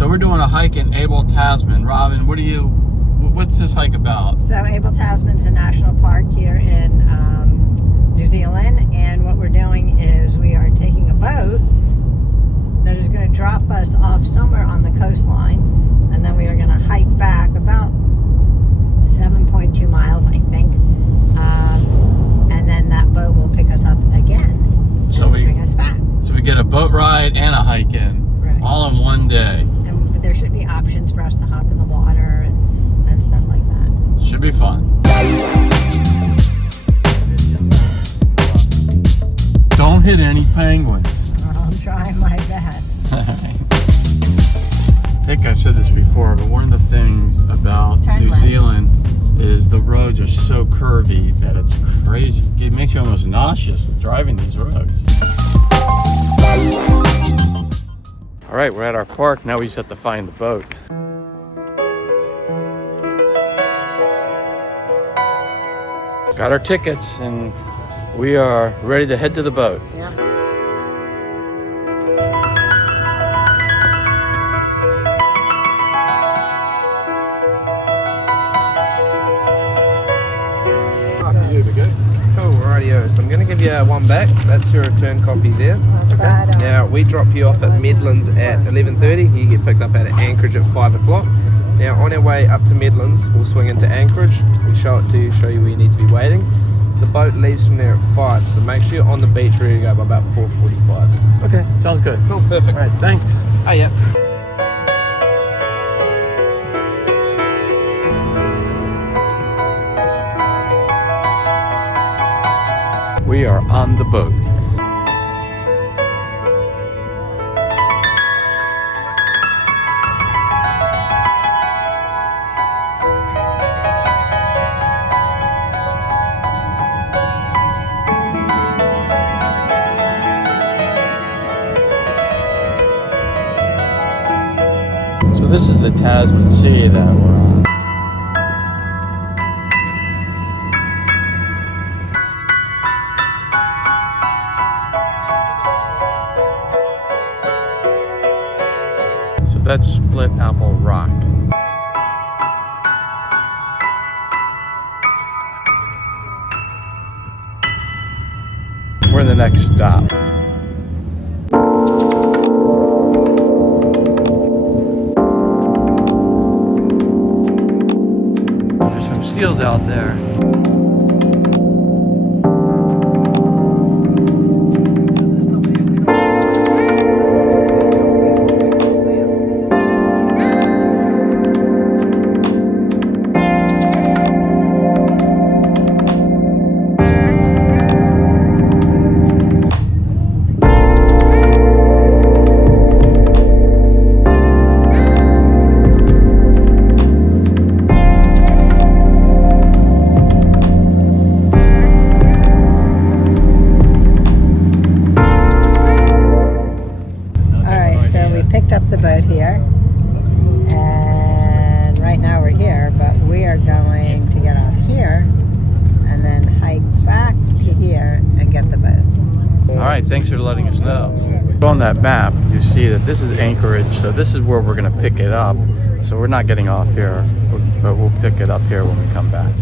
So we're doing a hike in Abel Tasman. Robin, what's this hike about? So Abel Tasman's a national park here in New Zealand, and what we're doing is we are taking a boat that is going to drop us off somewhere on the coastline, and then we are going to hike back about 7.2 miles, I think, and then that boat will pick us up again and bring us back. So we get a boat ride and a hike in, right, all in one day. And there should be options for us to hop in the water and stuff like that. Should be fun. Don't hit any penguins. I'm trying my best. I think I said this before, but one of the things about New Zealand is the roads are so curvy that it's crazy. It makes you almost nauseous driving these roads. All right, we're at our park. Now we just have to find the boat. Got our tickets and we are ready to head to the boat. Yeah. Cool, rightio. So I'm going to give you one back. That's your return copy there. Now we drop you off at Midlands at 11:30. You get picked up at Anchorage at 5 o'clock. Now on our way up to Midlands, we'll swing into Anchorage. We show it to you, show you where you need to be waiting. The boat leaves from there at 5, so make sure you're on the beach ready to go by about 4:45. Okay, sounds good. Cool, perfect. All right, thanks. Oh yeah. We are on the boat. So this is the Tasman Sea that we're on. That's Split Apple Rock. We're in the next stop. There's some seals out there. Up the boat here, and right now we're here, but we are going to get off here and then hike back to here and get the boat. All right, thanks for letting us know. On that map you see that this is Anchorage, so this is where we're going to pick it up. So we're not getting off here, but we'll pick it up here when we come back.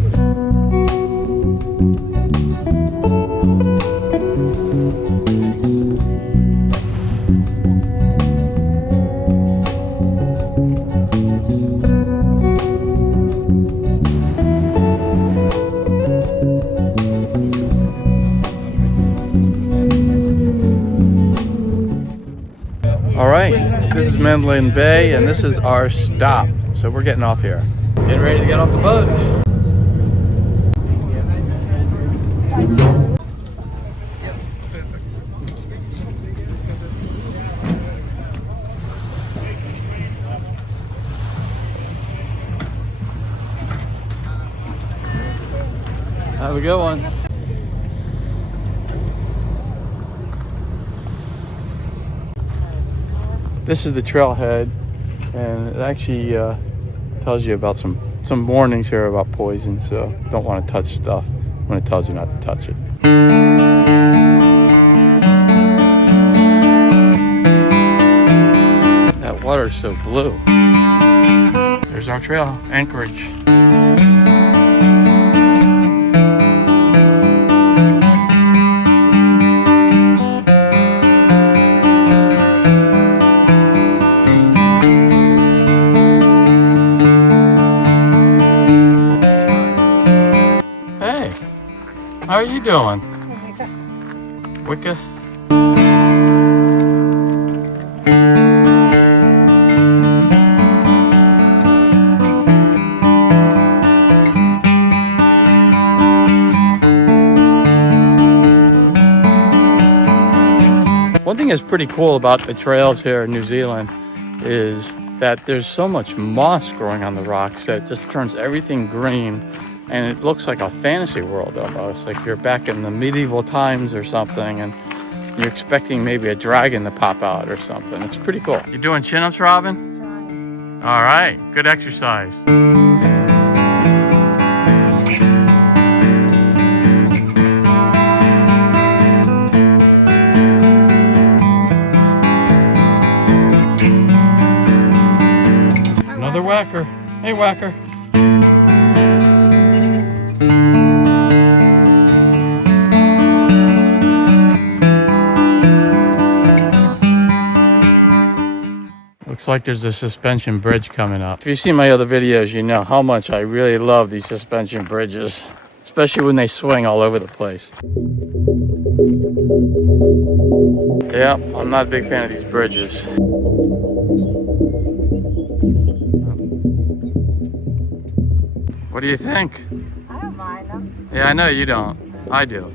All right, this is Mandalay Bay, and this is our stop. So we're getting off here. Getting ready to get off the boat. Have a good one. This is the trailhead, and it actually tells you about some warnings here about poison, so don't want to touch stuff when it tells you not to touch it. That water water's so blue. There's our trail, Anchorage. Hey, how are you doing? Wicca? One thing that's pretty cool about the trails here in New Zealand is that there's so much moss growing on the rocks that it just turns everything green, and it looks like a fantasy world almost, like you're back in the medieval times or something, and you're expecting maybe a dragon to pop out or something. It's pretty cool. You doing chin-ups, Robin? All right, good exercise. Another whacker. Hey, whacker. Looks like there's a suspension bridge coming up. If you've seen my other videos, you know how much I really love these suspension bridges, especially when they swing all over the place. Yeah, I'm not a big fan of these bridges. What do you think? I don't mind them. Yeah, I know you don't. I do.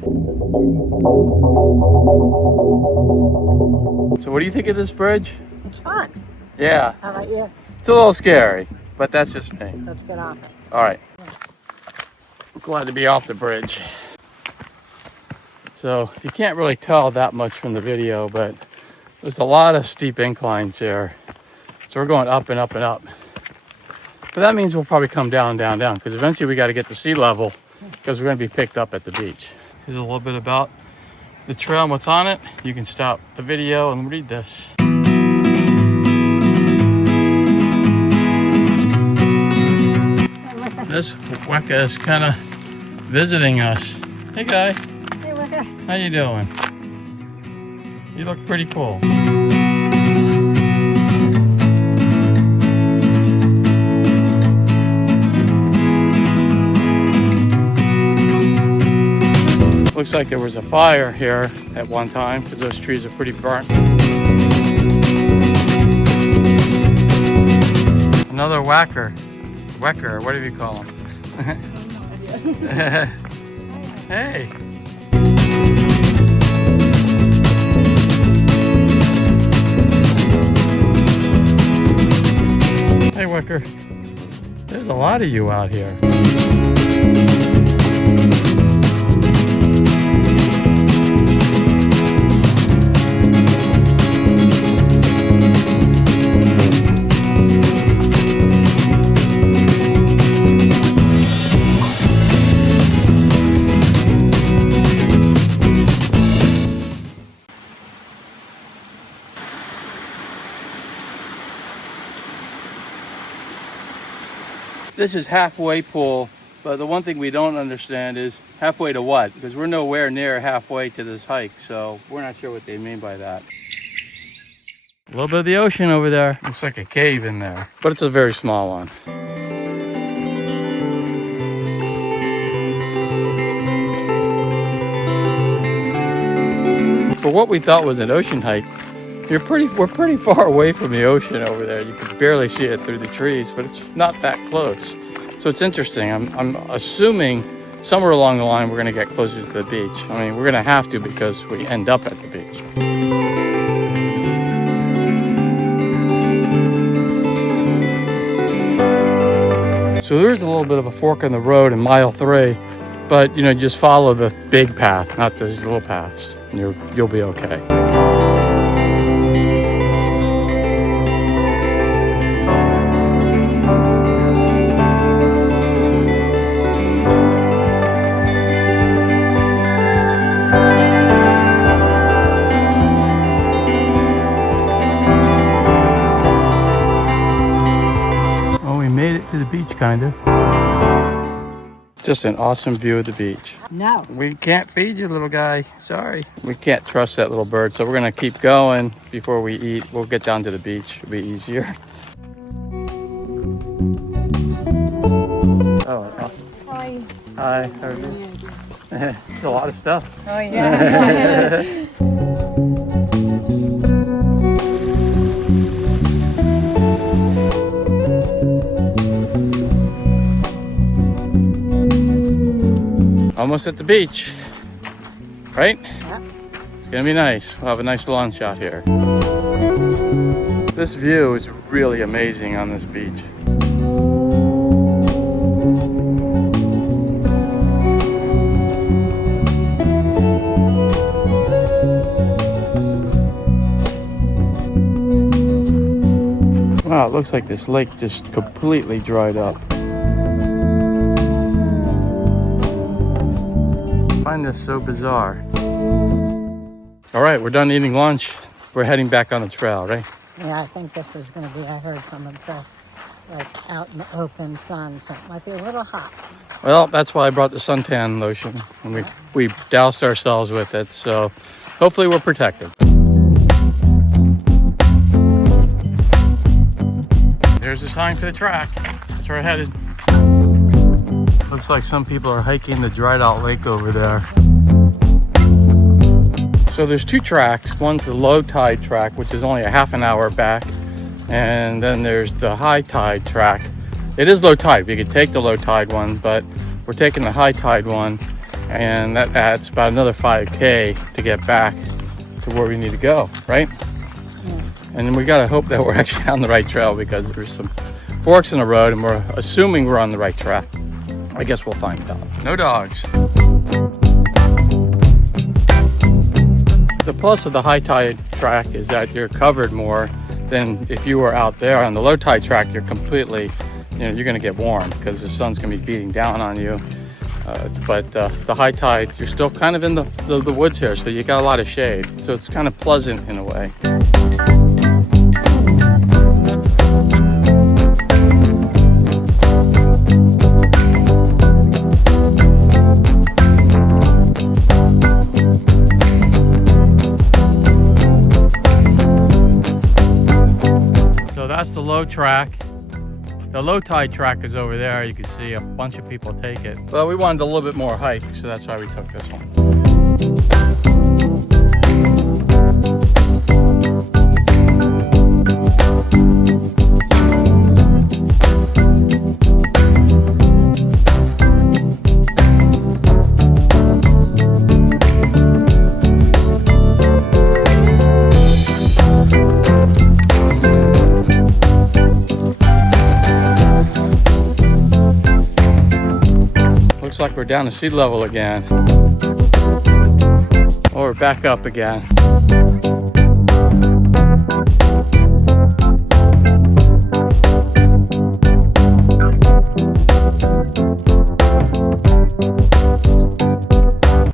So what do you think of this bridge? It's fun. Yeah, How about you? it's a little scary, but that's just me. Let's get off it. All right. I'm glad to be off the bridge. So you can't really tell that much from the video, but there's a lot of steep inclines here. So we're going up and up and up. But that means we'll probably come down, down, down, because eventually we got to get to sea level because we're going to be picked up at the beach. Here's a little bit about the trail and what's on it. You can stop the video and read this. This weka is kind of visiting us. Hey, guy. Hey, Wicca. How you doing? You look pretty cool. Looks like there was a fire here at one time because those trees are pretty burnt. Another whacker. Wecker, whatever you call them. Hey. Hey, Wecker. There's a lot of you out here. This is halfway pool, but the one thing we don't understand is halfway to what? Because we're nowhere near halfway to this hike, so we're not sure what they mean by that. A little bit of the ocean over there. Looks like a cave in there, but it's a very small one. For what we thought was an ocean hike, we're pretty far away from the ocean over there. You can barely see it through the trees, but it's not that close. So it's interesting. I'm assuming somewhere along the line we're going to get closer to the beach. I mean, we're going to have to because we end up at the beach. So there is a little bit of a fork in the road in mile 3, but you know, just follow the big path, not these little paths, and you'll be okay. the beach, kind of. Just an awesome view of the beach. No. We can't feed you, little guy. Sorry. We can't trust that little bird, so we're gonna keep going before we eat. We'll get down to the beach. It'll be easier. Oh, Hi. hi. How are you? There's a lot of stuff. Oh, yeah. Almost at the beach, right? Yep. It's gonna be nice. We'll have a nice long shot here. This view is really amazing on this beach. Wow, it looks like this lake just completely dried up. I find this so bizarre. All right, we're done eating lunch. We're heading back on the trail, right? Yeah, I think this is going to be, I heard someone say, like out in the open sun, so it might be a little hot. Well, that's why I brought the suntan lotion, and we doused ourselves with it, so hopefully we're protected. There's the sign for the track. That's where we're headed. Looks like some people are hiking the dried out lake over there. So there's two tracks. One's the low tide track, which is only a half an hour back. And then there's the high tide track. It is low tide. We could take the low tide one, but we're taking the high tide one. And that adds about another 5K to get back to where we need to go, right? Yeah. And then we gotta hope that we're actually on the right trail because there's some forks in the road and we're assuming we're on the right track. I guess we'll find out. No dogs. The plus of the high tide track is that you're covered more than if you were out there. On the low tide track, you're completely, you're gonna get warm because the sun's gonna be beating down on you. But the high tide, you're still kind of in the woods here, so you got a lot of shade. So it's kind of pleasant in a way. That's the low track. The low tide track is over there. You can see a bunch of people take it. Well, we wanted a little bit more hike, so that's why we took this one. Looks like we're down to sea level again. Or we're back up again.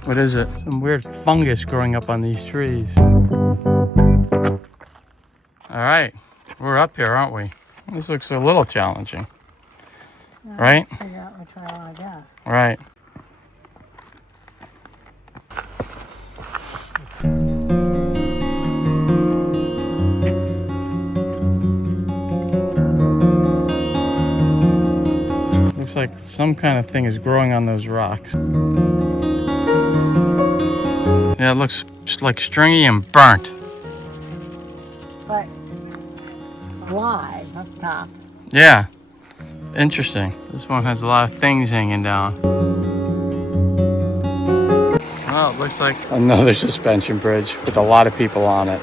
What is it? Some weird fungus growing up on these trees. All right, we're up here, aren't we? This looks a little challenging. Right? Figure out which trail I got. Right. Looks like some kind of thing is growing on those rocks. Yeah, it looks just like stringy and burnt. But alive up top. Yeah. Interesting. This one has a lot of things hanging down. Well, it looks like another suspension bridge with a lot of people on it.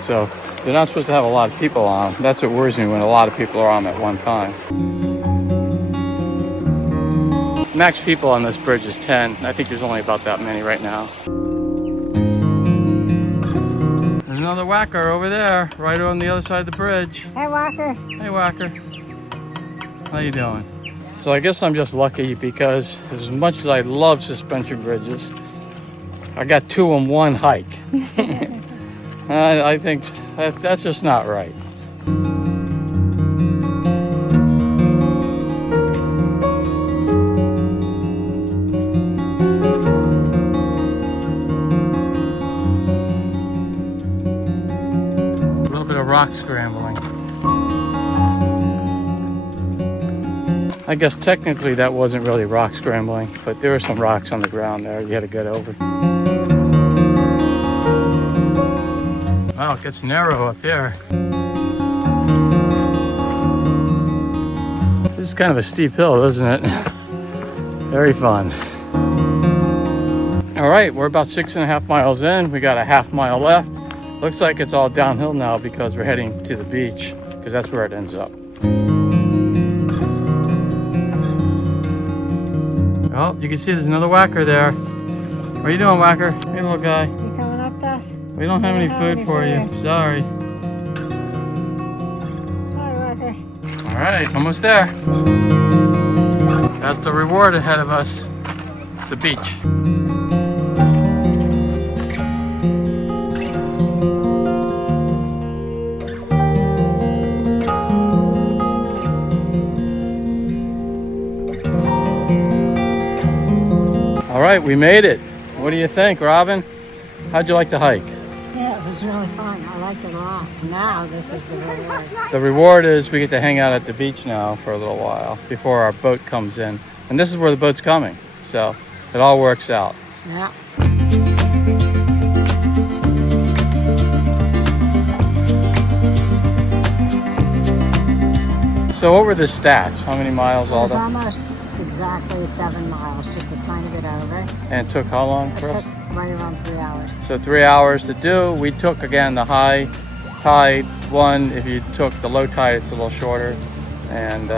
So they're not supposed to have a lot of people on. That's what worries me, when a lot of people are on at one time. Max people on this bridge is 10. I think there's only about that many right now. There's another whacker over there, right on the other side of the bridge. Hey, Walker. Hey, whacker. How you doing? So I guess I'm just lucky because as much as I love suspension bridges, I got 2 in one hike. I think that's just not right. rock scrambling. I guess technically that wasn't really rock scrambling, but there were some rocks on the ground there you had to get over. Wow, it gets narrow up here. This is kind of a steep hill, isn't it? Very fun. All right, we're about 6.5 miles in. We got a half mile left. Looks like it's all downhill now because we're heading to the beach, because that's where it ends up. Oh, you can see there's another whacker there. What are you doing, whacker? Hey, little guy. You coming up to us? We don't have any food for you. Sorry. Sorry, Walker. All right, almost there. That's the reward ahead of us. The beach. All right, we made it. What do you think, Robin? How'd you like the hike? Yeah, it was really fun. I liked it a lot. Now this is the reward. The reward is we get to hang out at the beach now for a little while before our boat comes in. And this is where the boat's coming. So it all works out. Yeah. So what were the stats? How many miles It all was the? almost exactly 7 miles, just a tiny bit over. And it took how long It for us? took right around 3 hours. So 3 hours to do. We took again the high tide one. If you took the low tide, it's a little shorter. And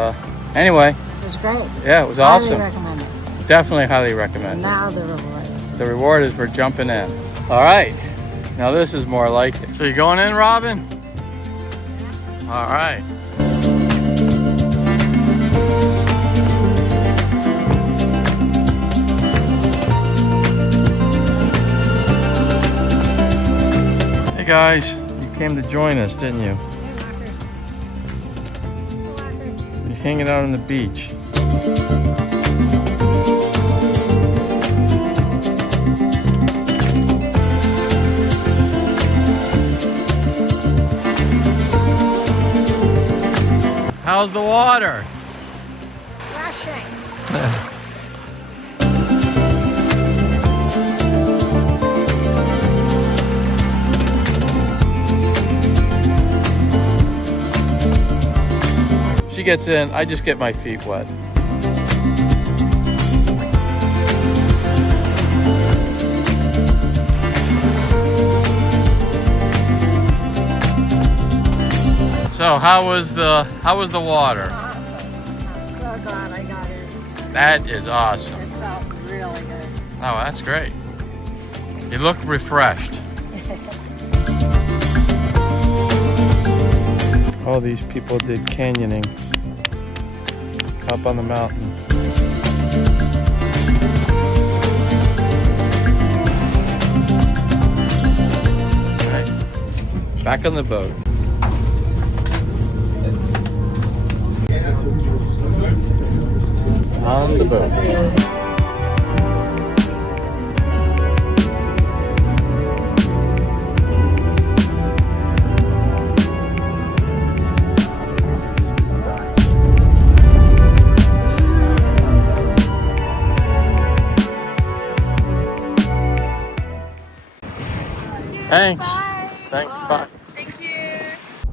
anyway, It was great. yeah, it was Highly awesome. recommend it. Definitely highly And recommend it. now the reward. The reward is for jumping in. All right, now this is more like it. So you going in, Robin? All right. Hey guys, you came to join us, didn't you? You're hanging out on the beach. How's the water? Rushing. She gets in, I just get my feet wet. So how was the water? Awesome. I'm so glad I got in. That is awesome. It felt really good. Oh, that's great. You look refreshed. All these people did canyoning up on the mountain. All right, back on the boat. On the boat. Thanks. Thanks. Bye. Thank you.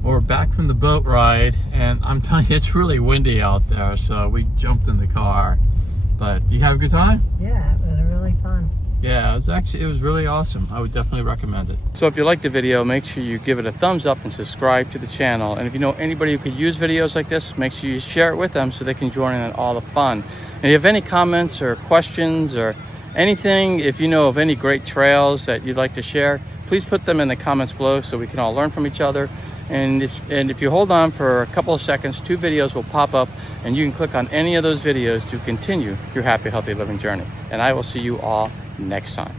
We're back from the boat ride, and I'm telling you, it's really windy out there, so we jumped in the car. But do you have a good time? Yeah, it was really fun. Yeah, it was really awesome. I would definitely recommend it. So if you liked the video, make sure you give it a thumbs up and subscribe to the channel. And if you know anybody who could use videos like this, make sure you share it with them so they can join in on all the fun. And if you have any comments or questions or anything, if you know of any great trails that you'd like to share, please put them in the comments below so we can all learn from each other. And if you hold on for a couple of seconds, 2 videos will pop up and you can click on any of those videos to continue your happy, healthy living journey. And I will see you all next time.